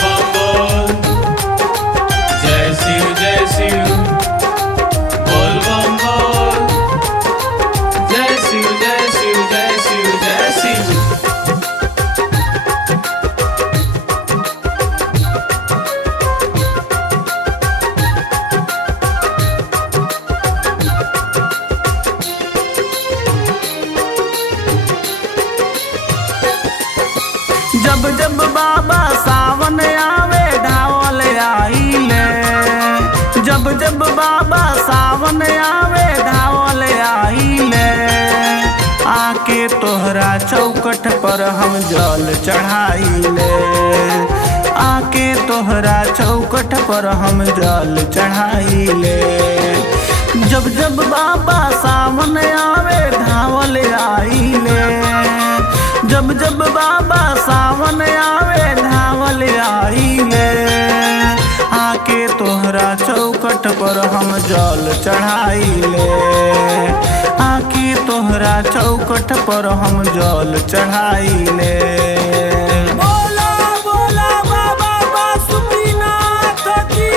बम बोल, जय शिव जय शिव। बोल बम बोल, जय शिव जय शिव जय शिव जय शिव। जब जब बाबा सावन आवे धावल आइले। जब जब बाबा सावन आवे धावल आइले। आके तोहरा चौकट पर हम जल चढ़ाइले। आके तोहरा चौकट पर हम जल चढ़ाइले। जब जब बाबा सावन आवे धावल आइले। जब जब बाबा सावन आवे धावल आइले। आके तोहरा चौकट पर हम जल चढ़ाइले। आके तोहरा चौकट पर हम जल चढ़ाइले। बोला बोला बाबा बासुकीनाथ की।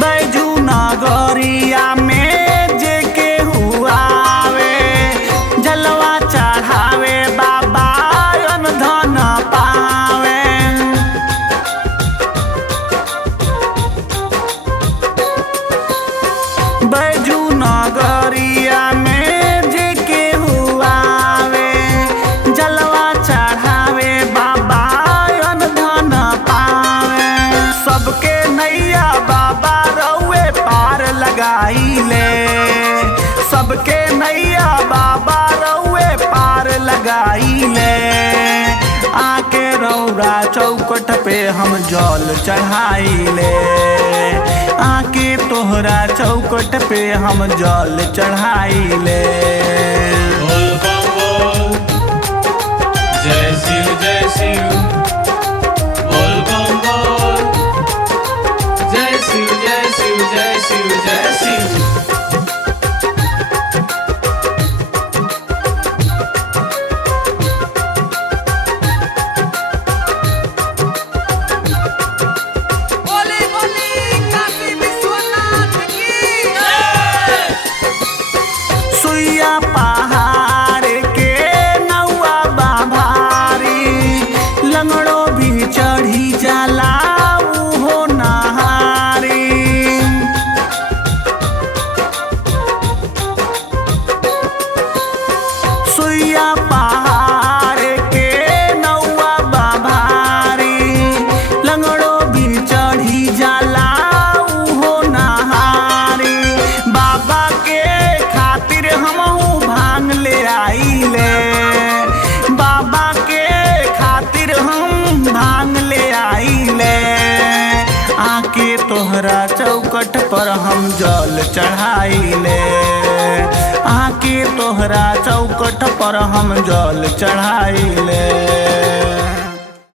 बैजू नगरिया में जे केहू आवे। जलवा चढ़ावे बाबा अन धन पावे। बैजू नगरिया में जे केहू आवे। जलवा चढ़ावे बाबा अन धन पावे। सबके नैया बाबा रउए पार लगाइले। सबके नैया बाबा रउए पार लगाइले। आके रौरा चौकट पे हम जल चढ़ाइले। आके तोहरा चौकट पे हम जल चढ़ाइले। बोल बम बोल, जय शिव जय शिव। बोल बम बोल, जय शिव जय शिव जय शिव जय शिव। बोली बोली काशी विश्वनाथ की जय। सुइया पहाड़ के नौआ बाभारी। लंगड़ो भी चढ़ी जाला उहो नहारी। सुइया पहाड़ के नौआ बाभारी। लंगड़ो भी चढ़ी जाला उहो नहारी। बाबा के खातिर हमहू भांग ले आइले। बाबा के खातिर हम भांग ले आइले। आके तोहरा चौकट पर हम जल चढ़ाइले। आके तोहरा चौकट पर हम जल चढ़ाइले।